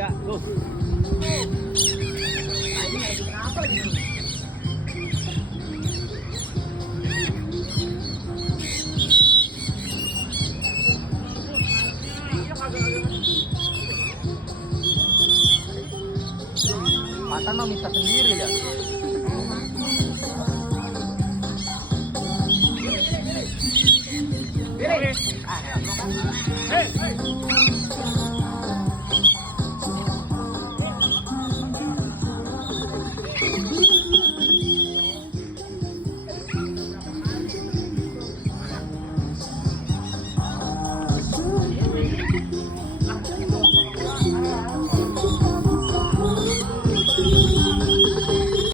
3. Tuh. Ini lagi kenapa lagi? Patan mah bisa sendiri ya.